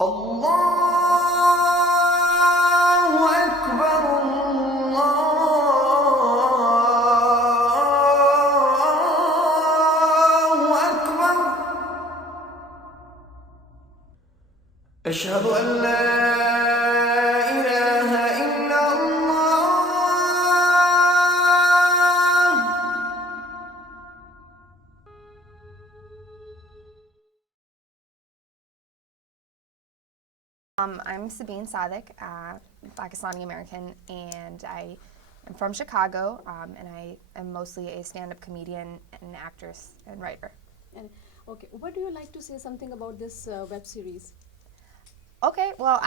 الله أكبر الله أكبر أشهد أن لا إله إلا الله I'm Sabeen Sadiq, Pakistani American, and I am from Chicago, and I am mostly a stand-up comedian and actress and writer. And okay, what do you like to say something about this web series? Okay, well,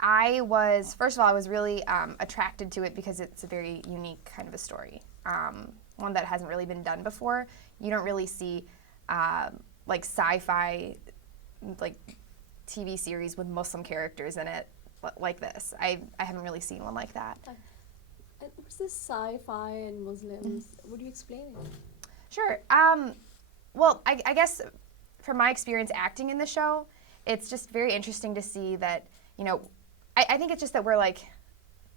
I was really attracted to it because it's a very unique kind of a story, one that hasn't really been done before. You don't really see like sci-fi, like TV series with Muslim characters in it like this. I haven't really seen one like that. And what's this sci-fi and Muslims? Would you explain it? Sure. Well, I guess from my experience acting in the show, it's just very interesting to see that, you know, I think it's just that we're like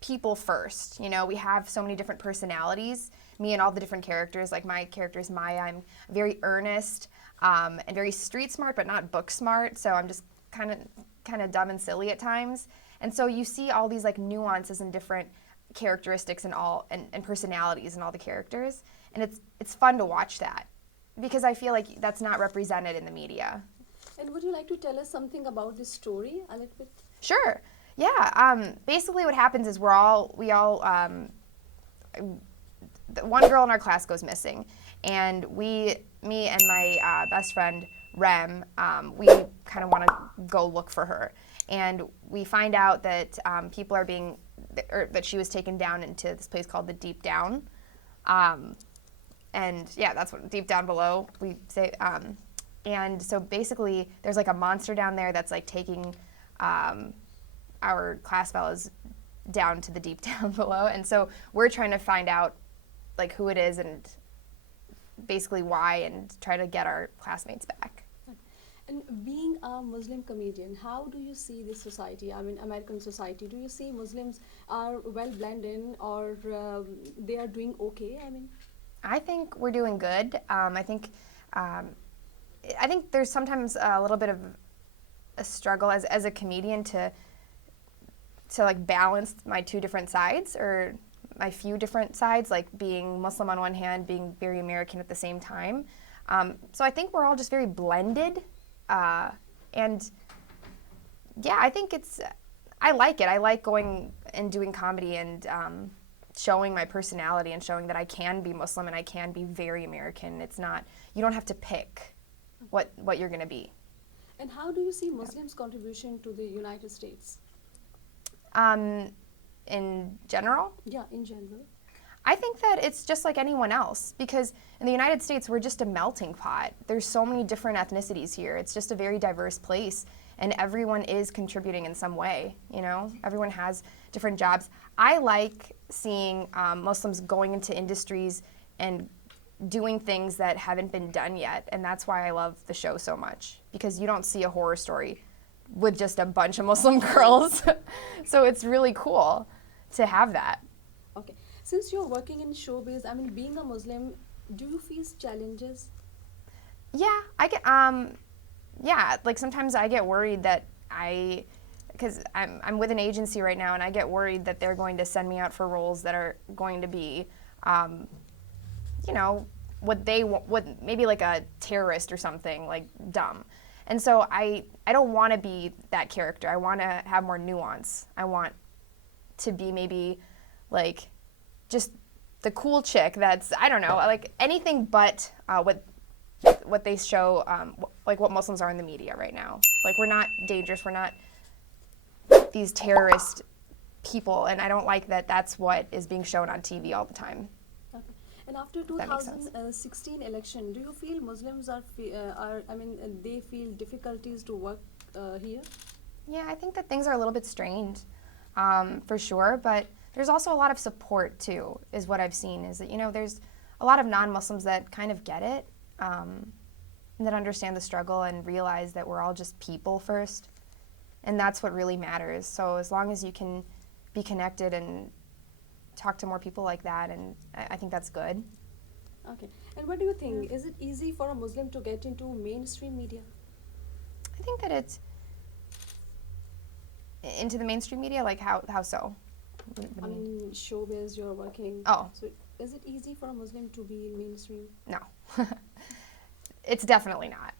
people first. You know, we have so many different personalities, me and all the different characters. Like my character is Maya. I'm very earnest and very street smart, but not book smart. So I'm just kind of dumb and silly at times. And so you see all these like nuances and different characteristics and personalities in all the characters. And it's fun to watch that because I feel like that's not represented in the media. And would you like to tell us something about this story a little bit? Sure. Yeah. Basically what happens is one girl in our class goes missing, and me and my best friend Rem, we kind of want to go look for her, and we find out that people are that she was taken down into this place called the Deep Down, and yeah, that's what deep down below we say, and so basically there's like a monster down there that's like taking our class fellows down to the deep down below, and so we're trying to find out like who it is and basically why, and try to get our classmates back. And being a Muslim comedian, how do you see this society? I mean, American society. Do you see Muslims are well blended in, or they are doing okay? I mean, I think we're doing good. I think there's sometimes a little bit of a struggle as a comedian to like balance my two different sides, or my few different sides, like being Muslim on one hand, being very American at the same time. So I think we're all just very blended. And yeah, I think I like it. I like going and doing comedy and showing my personality and showing that I can be Muslim and I can be very American. It's not, you don't have to pick what you're going to be. And how do you see Muslims' contribution to the United States? In general? Yeah, in general. I think that it's just like anyone else, because in the United States, we're just a melting pot. There's so many different ethnicities here. It's just a very diverse place, and everyone is contributing in some way, you know? Everyone has different jobs. I like seeing Muslims going into industries and doing things that haven't been done yet, and that's why I love the show so much, because you don't see a horror story with just a bunch of Muslim girls. So it's really cool to have that. Okay. Since you're working in showbiz, I mean, being a Muslim, do you face challenges? Yeah, I get, like sometimes I get worried that because I'm with an agency right now, and I get worried that they're going to send me out for roles that are going to be, you know, what maybe like a terrorist or something, like dumb. And so I don't want to be that character. I want to have more nuance. I want to be maybe like just the cool chick that's, I don't know, like anything but what they show, like what Muslims are in the media right now. Like, we're not dangerous, we're not these terrorist people, and I don't like that that's what is being shown on TV all the time. Okay. And after 2016 election, do you feel Muslims they feel difficulties to work here? Yeah, I think that things are a little bit strained, for sure, but there's also a lot of support too, is what I've seen, is that, you know, there's a lot of non-Muslims that kind of get it, that understand the struggle and realize that we're all just people first. And that's what really matters. So as long as you can be connected and talk to more people like that, and I think that's good. Okay. And what do you think? Is it easy for a Muslim to get into mainstream media? I think that it's into the mainstream media, like how so? What do I you mean? mean, showbiz, you're working. Oh. So is it easy for a Muslim to be in mainstream? No. It's definitely not.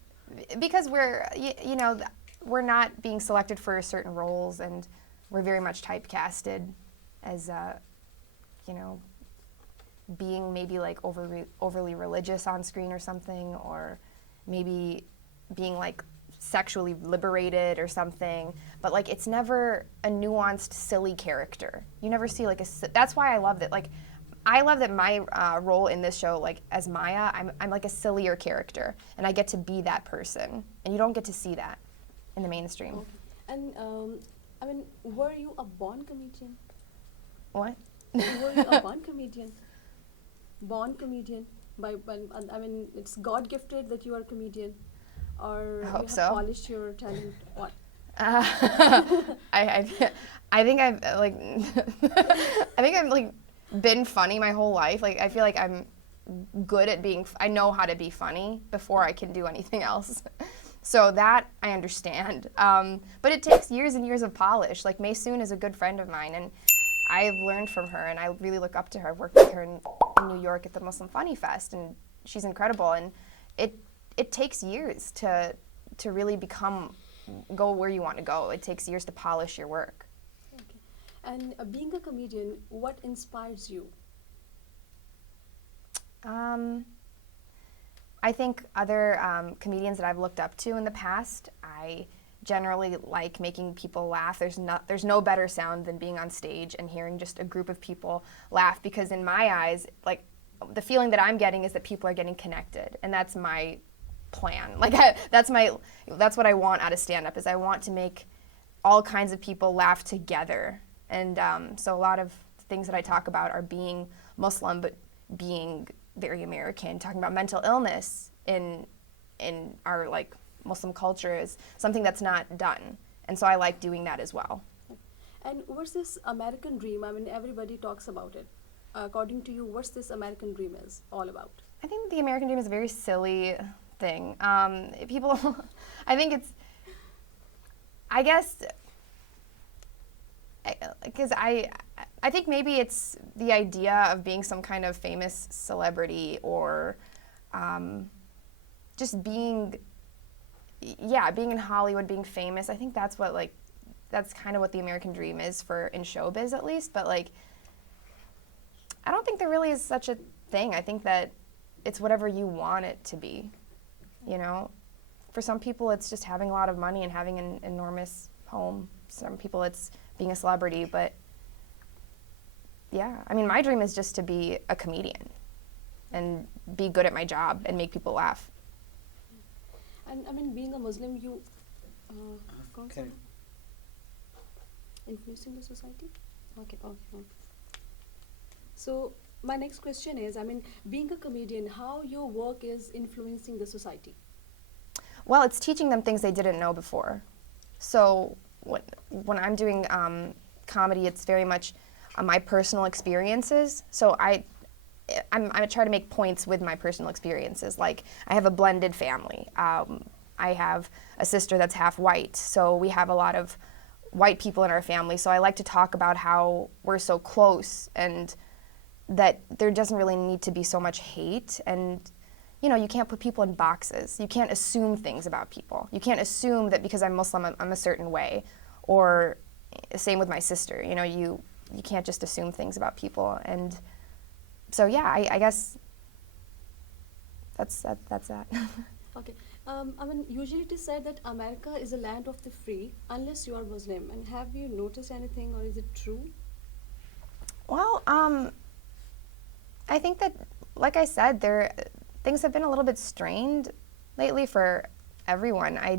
Because we're, you know, we're not being selected for certain roles, and we're very much typecasted as, you know, being maybe like overly religious on screen or something, or maybe being like sexually liberated or something, but like it's never a nuanced, silly character. You never see like that's why I love that. Like, I love that my role in this show, like as Maya, I'm like a sillier character, and I get to be that person, and you don't get to see that in the mainstream. Okay. And I mean, were you a born comedian? What? Were you a born comedian? Born comedian? I mean, it's God gifted that you are a comedian, or I hope you have so. polished your talent. What? I think I've like I think I've like been funny my whole life. Like I feel like I'm good at being. I know how to be funny before I can do anything else. So that I understand. But it takes years and years of polish. Like Maysoon is a good friend of mine, and I've learned from her, and I really look up to her. I've worked with her in New York at the Muslim Funny Fest, and she's incredible. And it takes years to really go where you want to go. It takes years to polish your work. Okay. And being a comedian, what inspires you? I think other comedians that I've looked up to in the past, I generally like making people laugh. There's no better sound than being on stage and hearing just a group of people laugh, because in my eyes, like the feeling that I'm getting is that people are getting connected, and that's my plan. Like that's what I want out of stand-up, is I want to make all kinds of people laugh together. And so a lot of things that I talk about are being Muslim, but being very American. Talking about mental illness in our like Muslim culture is something that's not done, and so I like doing that as well. And what's this American dream? I mean, everybody talks about it. According to you, what's this American dream is all about? I think the American dream is a very silly thing. People, I think it's, I guess, because I think maybe it's the idea of being some kind of famous celebrity, or just being in Hollywood, being famous. I think that's kind of what the American dream is for in showbiz, at least. But like, I don't think there really is such a thing. I think that it's whatever you want it to be, you know? For some people, it's just having a lot of money and having an enormous home. Some people, it's being a celebrity. But yeah, I mean, my dream is just to be a comedian and be good at my job and make people laugh. And I mean, being a Muslim, you Okay. influencing the society? Okay. So my next question is, I mean, being a comedian, how your work is influencing the society? Well, it's teaching them things they didn't know before. So when I'm doing comedy, it's very much my personal experiences. So I try to make points with my personal experiences. Like, I have a blended family. I have a sister that's half white, so we have a lot of white people in our family. So I like to talk about how we're so close, and that there doesn't really need to be so much hate. And you know, you can't put people in boxes. You can't assume things about people. You can't assume that because I'm Muslim, I'm a certain way. Or same with my sister. You know, you can't just assume things about people. And so yeah, I guess that's that. Okay. I mean, usually it is said that America is a land of the free unless you are Muslim. And have you noticed anything, or is it true? Well, I think that, like I said, things have been a little bit strained lately for everyone. I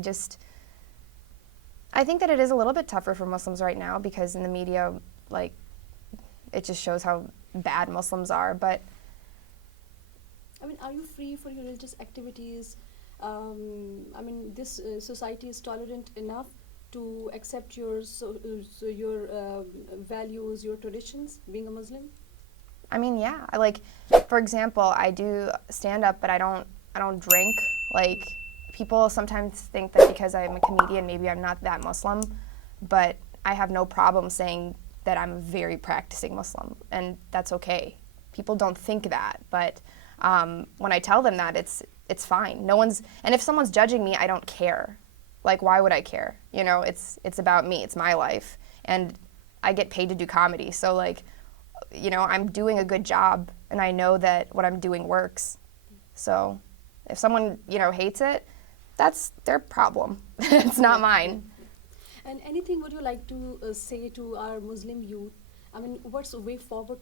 think that it is a little bit tougher for Muslims right now, because in the media, like, it just shows how bad Muslims are. But I mean, are you free for your religious activities? I mean, this society is tolerant enough to accept your your values, your traditions, being a Muslim? I mean, yeah. Like, for example, I do stand up, but I don't drink. Like, people sometimes think that because I'm a comedian, maybe I'm not that Muslim, but I have no problem saying that I'm a very practicing Muslim, and that's okay. People don't think that, but when I tell them that, it's fine. No one's, and if someone's judging me, I don't care. Like, why would I care? You know, it's about me. It's my life, and I get paid to do comedy. So, like, you know, I'm doing a good job, and I know that what I'm doing works. So, if someone, you know, hates it, that's their problem. It's not mine. And anything would you like to say to our Muslim youth? I mean, what's a way forward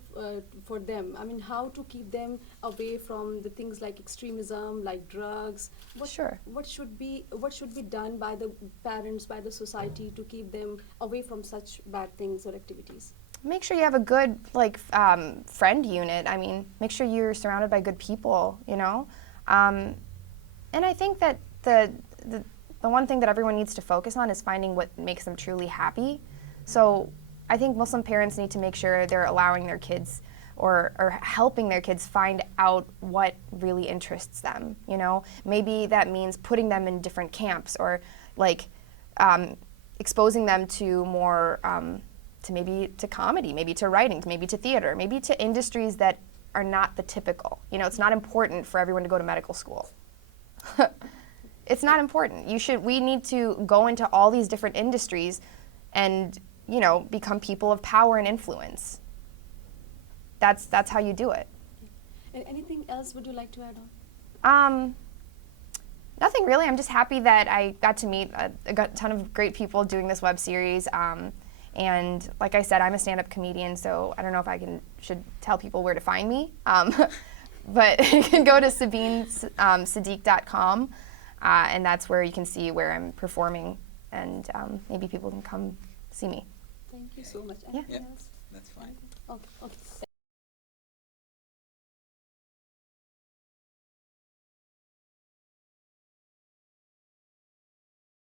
for them? I mean, how to keep them away from the things like extremism, like drugs? Sure. What should be done by the parents, by the society, to keep them away from such bad things or activities? Make sure you have a good, like, friend unit. I mean, make sure you're surrounded by good people, you know? And I think that the one thing that everyone needs to focus on is finding what makes them truly happy. So I think Muslim parents need to make sure they're allowing their kids or helping their kids find out what really interests them, you know? Maybe that means putting them in different camps, or, like, exposing them to more, to comedy, maybe to writing, maybe to theater, maybe to industries that are not the typical. You know, it's not important for everyone to go to medical school. It's not important. We need to go into all these different industries and, you know, become people of power and influence. That's how you do it. And anything else would you like to add on? Nothing really. I'm just happy that I got to meet a ton of great people doing this web series. And like I said, I'm a stand-up comedian, so I don't know if should tell people where to find me. But you can go to SabeenSadiq.com, and that's where you can see where I'm performing, and maybe people can come see me. Thank you so much. Yeah. Yeah, that's fine. Okay.